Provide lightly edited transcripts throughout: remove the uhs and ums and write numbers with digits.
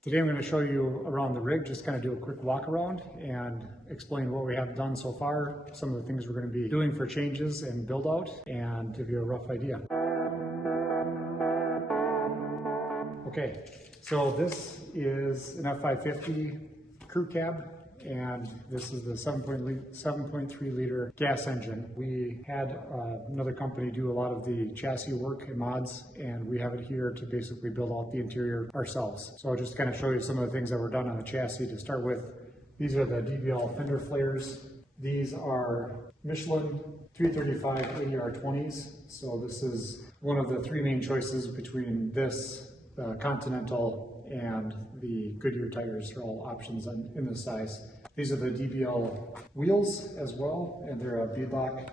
Today I'm going to show you around the rig, just kind of do a quick walk around and explain what we have done so far, some of the things we're going to be doing for changes and build out, and give you a rough idea. Okay, so this is an F550 crew cab, and this is the 7.3 liter gas engine. We had another company do a lot of the chassis work and mods, and we have it here to basically build out the interior ourselves. So I'll just kind of show you some of the things that were done on the chassis to start with. These are the DBL fender flares. These are Michelin 335 ADR20s. So this is one of the three main choices between this, the Continental, and the Goodyear tires are all options in this size. These are the DBL wheels as well, and they're a beadlock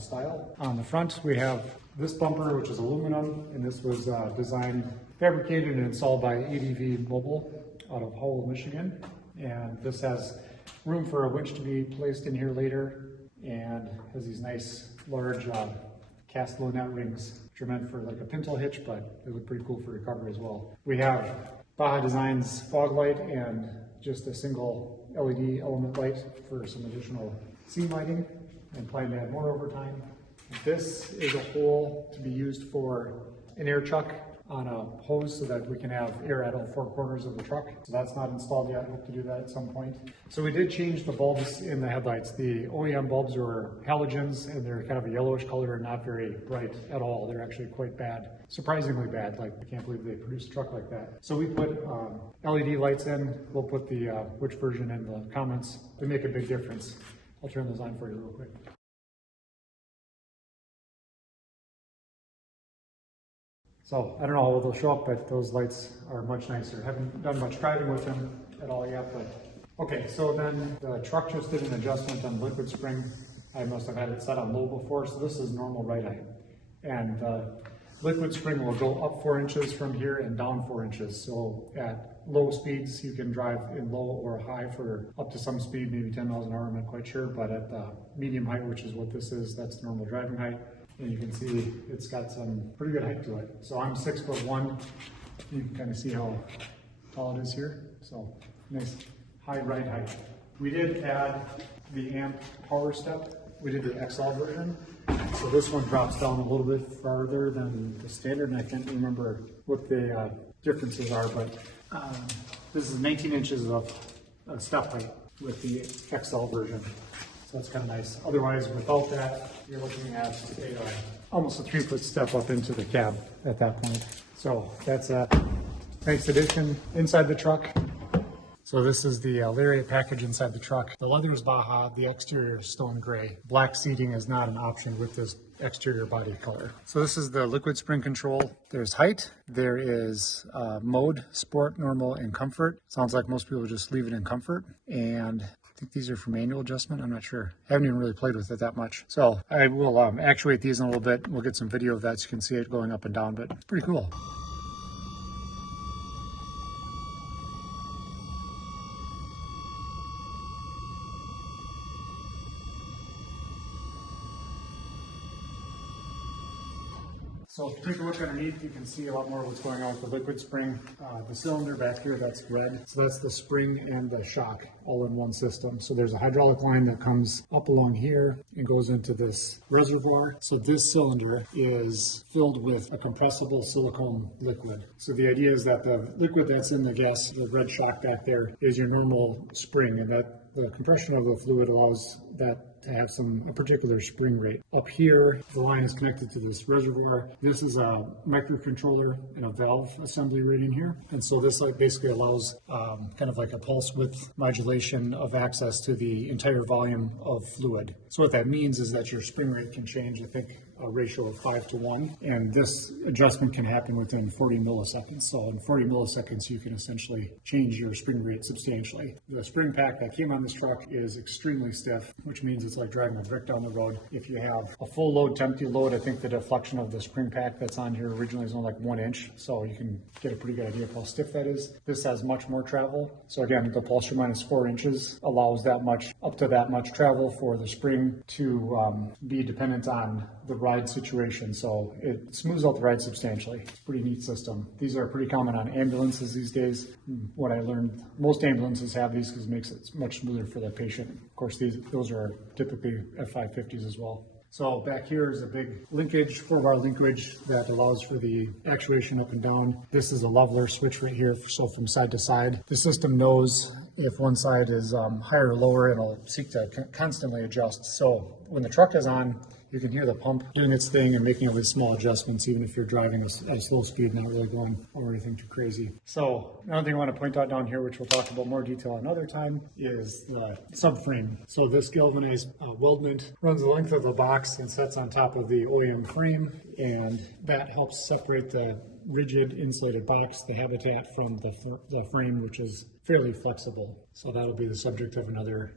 style. On the front, we have this bumper, which is aluminum, and this was designed, fabricated, and installed by ADV Mobil out of Howell, Michigan. And this has room for a winch to be placed in here later, and has these nice, large cast Lunette rings, which are meant for like a Pintle hitch, but they look pretty cool for recovery as well. We have Baja Designs fog light and just a single LED element light for some additional scene lighting, and plan to add more over time. This is a hole to be used for an air chuck on a hose so that we can have air at all four corners of the truck. So that's not installed yet. I hope to do that at some point. So we did change the bulbs in the headlights. The OEM bulbs were halogens, and they're kind of a yellowish color and not very bright at all. They're actually quite bad, surprisingly bad. Like, I can't believe they produced a truck like that. So we put LED lights in. We'll put the which version in the comments. They make a big difference. I'll turn those on for you real quick. So I don't know how well they'll show up, but those lights are much nicer. Haven't done much driving with them at all yet, but okay. So then the truck just did an adjustment on LiquidSpring. I must have had it set on low before, so this is normal ride height. And LiquidSpring will go up 4 inches from here and down 4 inches. So at low speeds, you can drive in low or high for up to some speed, maybe 10 miles an hour, I'm not quite sure. But at the medium height, which is what this is, that's normal driving height. And you can see it's got some pretty good height to it. So I'm 6'1". You can kind of see how tall it is here. So nice high ride height. We did add the amp power step. We did the XL version. So this one drops down a little bit farther than the standard, and I can't remember what the differences are, but this is 19 inches of step height with the XL version. So that's kind of nice. Otherwise, without that, you're looking at almost a 3-foot step up into the cab at that point. So that's a nice addition inside the truck. So this is the Lariat package inside the truck. The leather is Baja, the exterior is stone gray. Black seating is not an option with this exterior body color. So this is the LiquidSpring control. There's height, there is mode, sport, normal, and comfort. Sounds like most people just leave it in comfort. And I think these are for manual adjustment. I'm not sure. I haven't even really played with it that much. So I will actuate these in a little bit. We'll get some video of that so you can see it going up and down, but it's pretty cool. So if you take a look underneath, you can see a lot more of what's going on with the LiquidSpring. The cylinder back here, that's red. So that's the spring and the shock all in one system. So there's a hydraulic line that comes up along here and goes into this reservoir. So this cylinder is filled with a compressible silicone liquid. So the idea is that the liquid that's in the gas, the red shock back there, is your normal spring, and that the compression of the fluid allows that to have a particular spring rate. Up here, the line is connected to this reservoir. This is a microcontroller and a valve assembly right in here. And so this basically allows kind of like a pulse width modulation of access to the entire volume of fluid. So what that means is that your spring rate can change, I think, a ratio of 5-to-1, and this adjustment can happen within 40 milliseconds. So in 40 milliseconds, you can essentially change your spring rate substantially. The spring pack that came on this truck is extremely stiff, which means it's like driving a brick down the road. If you have a full load to empty load, I think the deflection of the spring pack that's on here originally is only like 1 inch, so you can get a pretty good idea of how stiff that is. This has much more travel. So again, the plus or minus 4 inches allows that much, up to that much travel for the spring to be dependent on the road ride situation, so it smooths out the ride substantially. It's a pretty neat system. These are pretty common on ambulances these days. What I learned, most ambulances have these because it makes it much smoother for the patient. Of course, those are typically F550s as well. So back here is a big linkage, 4-bar linkage that allows for the actuation up and down. This is a leveler switch right here, so from side to side. The system knows if one side is higher or lower, it'll seek to constantly adjust. So when the truck is on, you can hear the pump doing its thing and making all these small adjustments, even if you're driving at a slow speed, not really going over anything too crazy. So another thing I want to point out down here, which we'll talk about more detail another time, is the subframe. So this galvanized weldment runs the length of the box and sets on top of the OEM frame, and that helps separate the rigid insulated box, the habitat, from the frame, which is fairly flexible. So that'll be the subject of another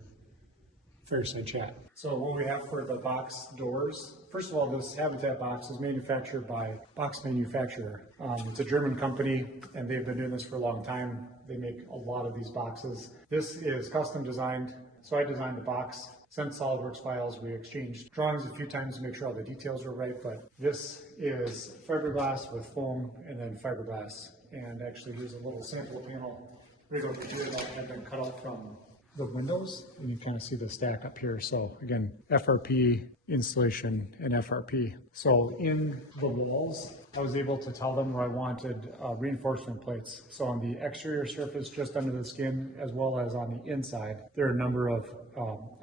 fireside chat. So what we have for the box doors, first of all, this habitat box is manufactured by Box Manufacturer. It's a German company, and they've been doing this for a long time. They make a lot of these boxes. This is custom designed, so I designed the box, sent SolidWorks files. We exchanged drawings a few times to make sure all the details were right, but this is fiberglass with foam and then fiberglass. And actually, here's a little sample panel right over here that had been cut out from the windows, and you kind of see the stack up here. So again, FRP, installation, and FRP. So in the walls, I was able to tell them where I wanted reinforcement plates. So on the exterior surface, just under the skin, as well as on the inside, there are a number of,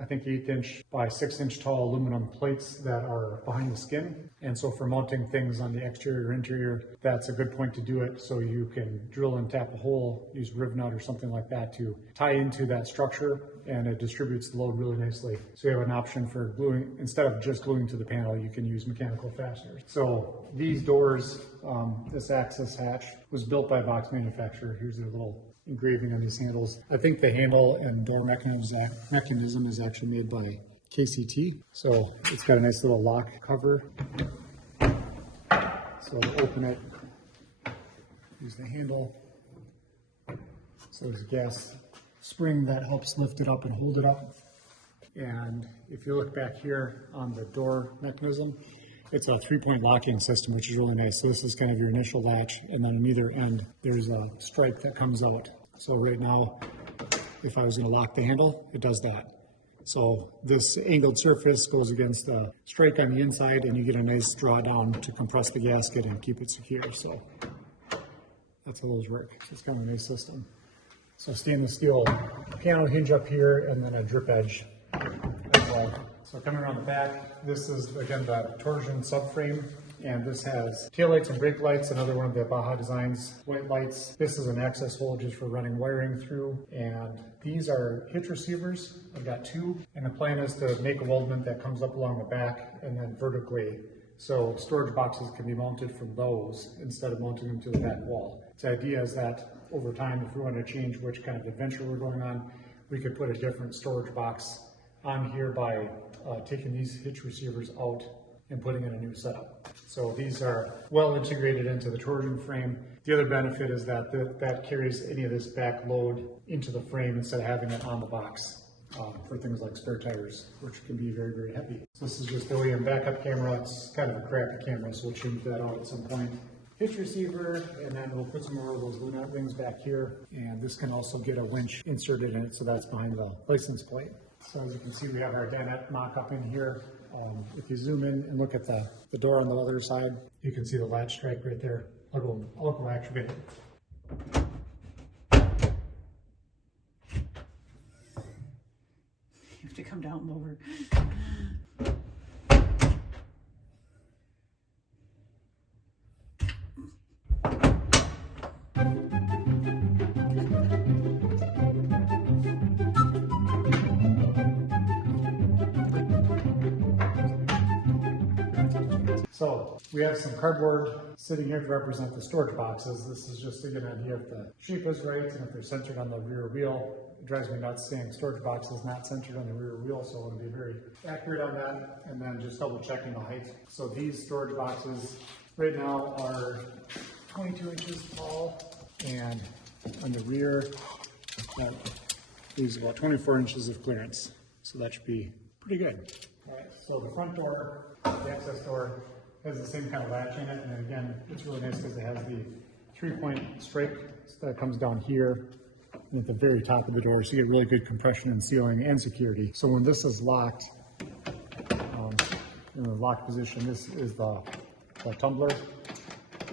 I think 8-inch by 6-inch tall aluminum plates that are behind the skin. And so for mounting things on the exterior or interior, that's a good point to do it. So you can drill and tap a hole, use riv nut or something like that to tie into that structure, and it distributes the load really nicely. So you have an option for gluing, instead of just gluing to the panel, you can use mechanical fasteners. So these doors, this access hatch was built by Box Manufacturer. Here's their little engraving on these handles. I think the handle and door mechanism is actually made by KCT. So it's got a nice little lock cover. So to open it, use the handle. So there's a gas spring that helps lift it up and hold it up. And if you look back here on the door mechanism, it's a 3-point locking system, which is really nice. So this is kind of your initial latch, and then on either end, there's a stripe that comes out. So right now, if I was going to lock the handle, it does that. So this angled surface goes against the strike on the inside, and you get a nice drawdown to compress the gasket and keep it secure. So that's how those work. It's kind of a nice system. So stainless steel piano hinge up here, and then a drip edge as well. So coming around the back, this is again the torsion subframe, and this has taillights and brake lights, another one of the Baja designs, white lights. This is an access hole just for running wiring through, and these are hitch receivers. I've got 2, and the plan is to make a weldment that comes up along the back and then vertically. So storage boxes can be mounted from those instead of mounting them to the back wall. The idea is that over time, if we want to change which kind of adventure we're going on, we could put a different storage box on here by taking these hitch receivers out and putting in a new setup. So these are well integrated into the torsion frame. The other benefit is that that carries any of this back load into the frame instead of having it on the box for things like spare tires, which can be very, very heavy. So this is just the OEM backup camera. It's kind of a crappy camera, so we'll change that out at some point. Hitch receiver, and then we'll put some more of those Lunette rings back here, and this can also get a winch inserted in it, so that's behind the license plate. So as you can see, we have our dinette mock-up in here. If you zoom in and look at the door on the other side, you can see the latch strike right there. I'll go activate it. You have to come down lower. So we have some cardboard sitting here to represent the storage boxes. This is just to get an idea if the shape is right and if they're centered on the rear wheel. It drives me nuts seeing storage boxes not centered on the rear wheel, so I want to be very accurate on that, and then just double checking the height. So these storage boxes right now are 22 inches tall, and on the rear, that leaves about 24 inches of clearance. So that should be pretty good. Alright, so the front door, the access door, has the same kind of latch in it, and again, it's really nice because it has the 3-point stripe that comes down here and at the very top of the door, so you get really good compression and sealing and security. So when this is locked, in the locked position, this is the tumbler.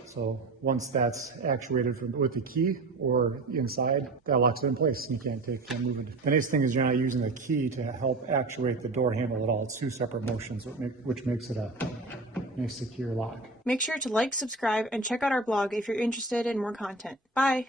So once that's actuated with the key or inside, that locks it in place and you can't move it. The nice thing is you're not using the key to help actuate the door handle at all. It's 2 separate motions, which makes it a nice secure lock. Make sure to like, subscribe, and check out our blog if you're interested in more content. Bye!